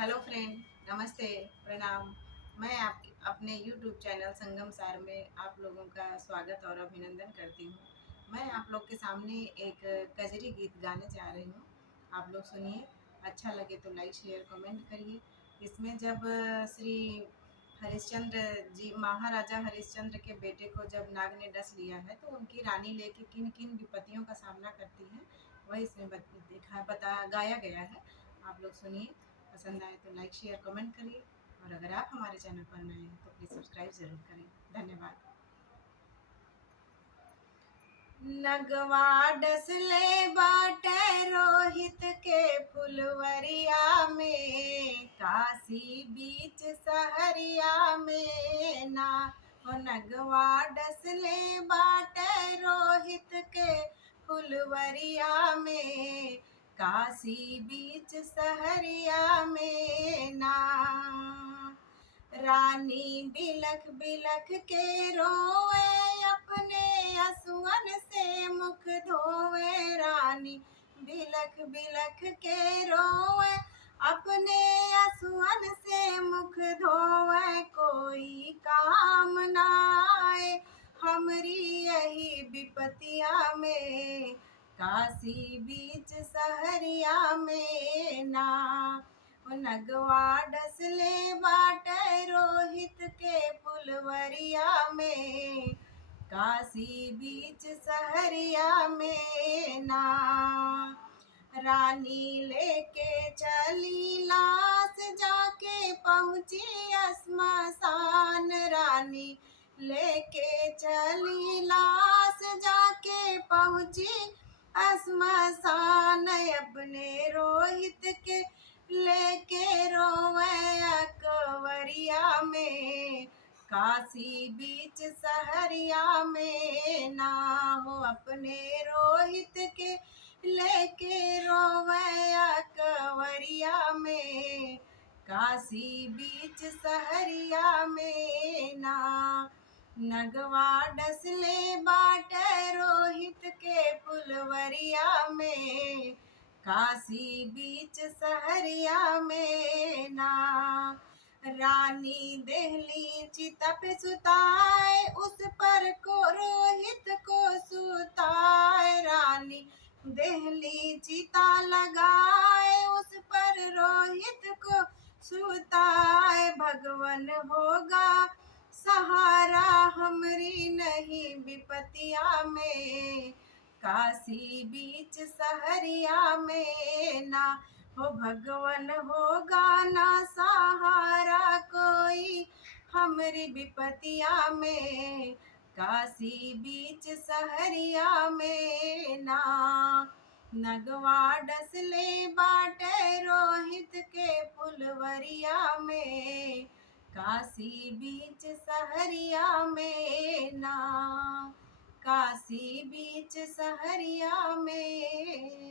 Hello friend, नमस्ते, प्रणाम। मैं आपके अपने यूट्यूब चैनल संगम सार में आप लोगों का स्वागत और अभिनंदन करती हूँ। मैं आप लोग के सामने एक कजरी गीत गाने जा रही हूँ। आप लोग सुनिए, अच्छा लगे तो लाइक शेयर कमेंट करिए। इसमें जब श्री हरिश्चंद्र जी, महाराजा हरिश्चंद्र के बेटे को जब नाग ने डस लिया है तो उनकी रानी लेके किन किन विपत्तियों का सामना करती है, वही इसमें गाया गया है। आप लोग सुनिए, पसंद आए तो लाइक शेयर कमेंट करिए, और अगर आप हमारे चैनल पर नए हैं तो प्लीज़ सब्सक्राइब ज़रूर करें। धन्यवाद। नगवा डसले बाटे रोहित के फुलवरिया में, काशी बीच सहरिया में ना। हो नगवा डसले बाटे रोहित के फुलवरिया में, काशी बीच सहरिया में ना। रानी बिलख बिलख के रोए, अपने असुअन से मुख धोवे। रानी बिलख बिलख के रोए, अपने असुअन से मुख धोवे। कोई काम ना आए हमरी यही विपतिया में, काशी बीच सहरिया में ना। नगवा डसले बाटे रोहित के फुलवरिया में, काशी बीच सहरिया में ना। रानी लेके चली लाश, जाके पहुंची श्मशान। रानी लेके चली लाश, जाके पहुंची श्मशान। अपने रोहित के लेके रोवे अकवरिया में, काशी बीच सहरिया में ना। हो अपने रोहित के लेके रोवे अकवरिया में, काशी बीच सहरिया में ना। नगवा डसले बाटे रोहित के फुलवरिया में, काशी बीच सहरिया में ना। रानी देहली चिता पे सुताए, उस पर को रोहित को सुताए। रानी देहली चिता लगाए, उस पर रोहित को सुताए। भगवन होगा सहारा हमरी नहीं विपतिया में, काशी बीच सहरिया में ना। हो भगवन होगा ना सहारा कोई हमरी विपतिया में, काशी बीच सहरिया में ना। नगवा डसले बाटे रोहित के फुलवरिया में, काशी बीच सहरिया में ना। काशी बीच सहरिया में।